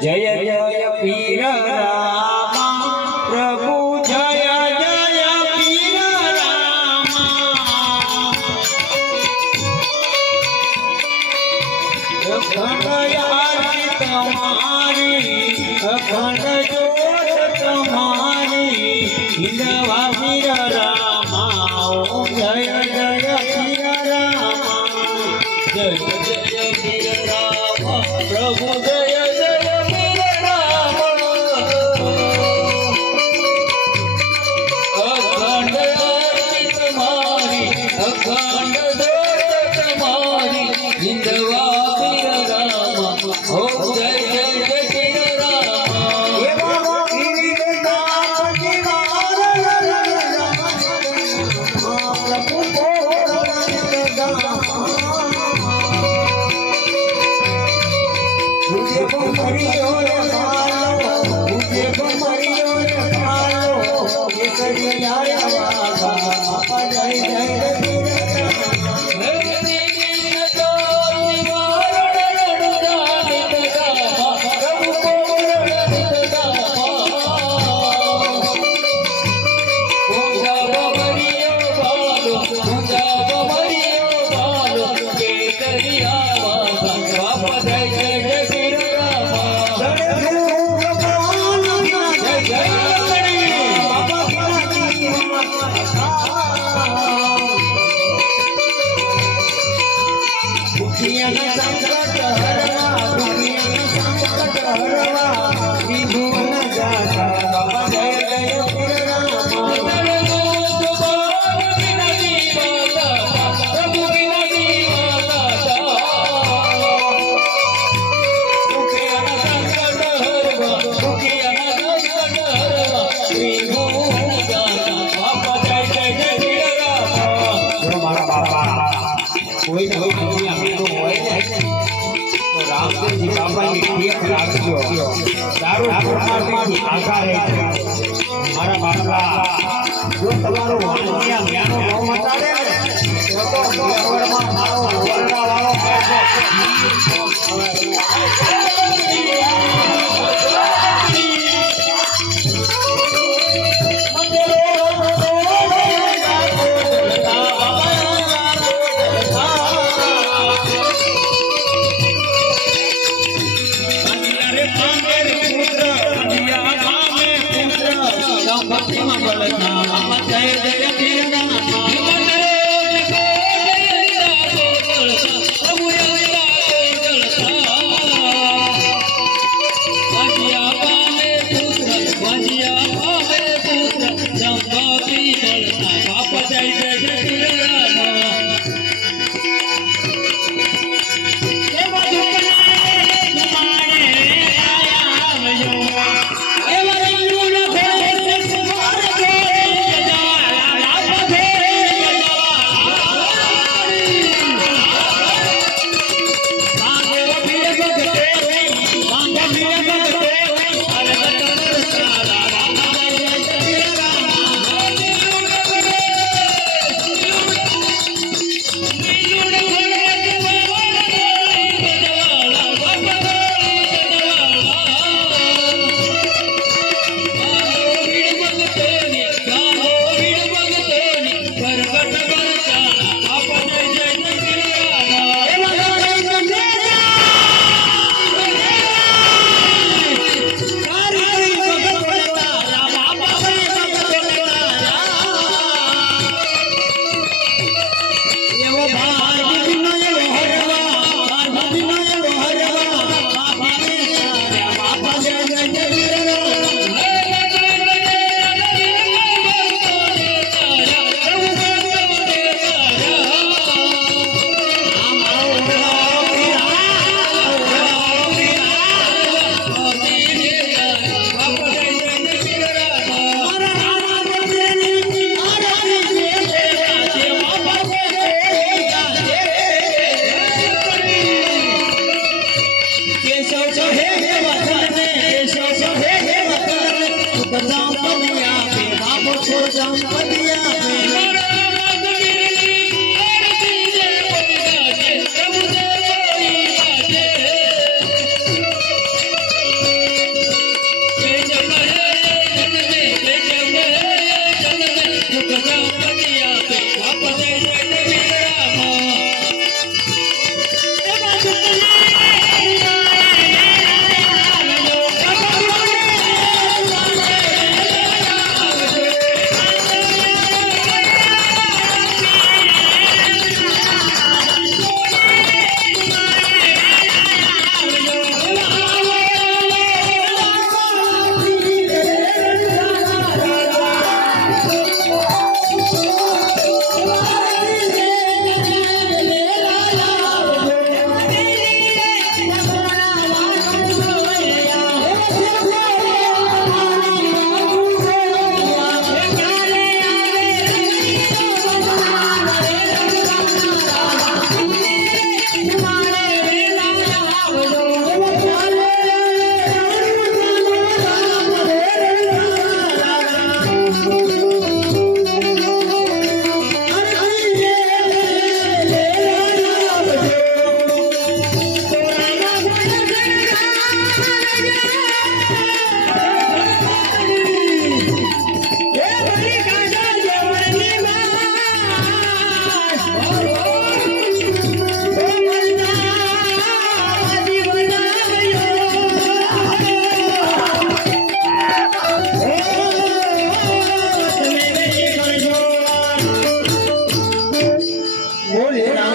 જય જય પીર રામા. પ્રભુ જય જય પીર તમારી અખંડ જોત તમારી Bravo! રામદેવજી બાપાની ટેક રાખજો દારૂ પરમાત્માથી આશા રહે છે. મારા બાપા, જો તમારો વાણિયા જ્ઞાનો ન મટાડે ને તો તો મેવડમાં મારો ઓરડા વાળો કહેજો जाम पदिया बाबू को जाम पदिया